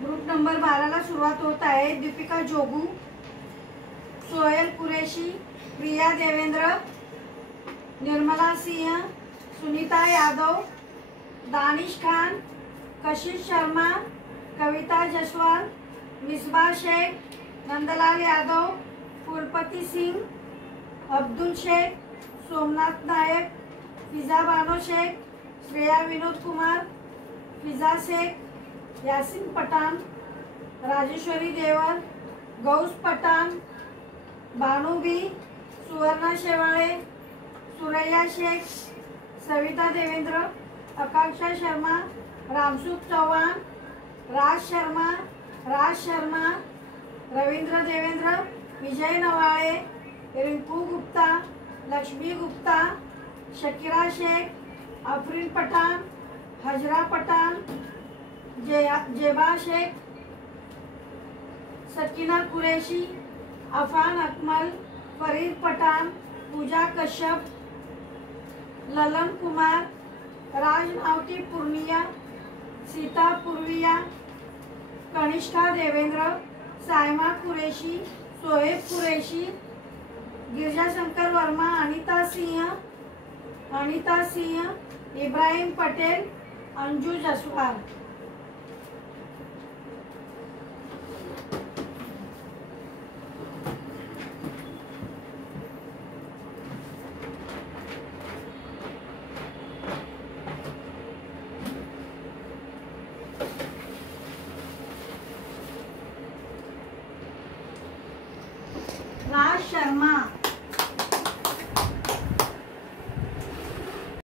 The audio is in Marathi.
ग्रुप नंबर 12 ला सुरुवात होत आहे। दीपिका जोगू, सोहेल कुरैशी, प्रिया देवेंद्र, निर्मला सिंह, सुनीता यादव, दानिश खान, कशिश शर्मा, कविता जसवाल, मिसबा शेख, नंदलाल यादव, फुलपति सिंह, अब्दुल शेख, सोमनाथ नायक, फिजा बानो शेख, श्रेया विनोद कुमार, फिजा शेख, यासिन पठान, राजेश्वरी देवर, गौस पठान, बानूबी, सुवर्णा शेवाळे, सुरैया शेख, सविता देवेंद्र, आकांक्षा शर्मा, रामसुख चौहान, राज शर्मा, रवींद्र देवेंद्र, विजय नवाळे, रिंकू गुप्ता, लक्ष्मी गुप्ता, शकीरा शेख, अफरीन पठान, हजरा पठान, जेबा शेख, सकीना कुरैशी, अफान अकमल, फरीद पठान, पूजा कश्यप, ललन कुमार, राज नावटी पूर्णिया, सीता पूर्विया, कनिष्का देवेंद्र, सायमा कुरैशी, सोहेब कुरैशी, गिरजा शंकर वर्मा, अनिता सिंह, इब्राहिम पटेल, अंजू जसवाल। राज शर्मा,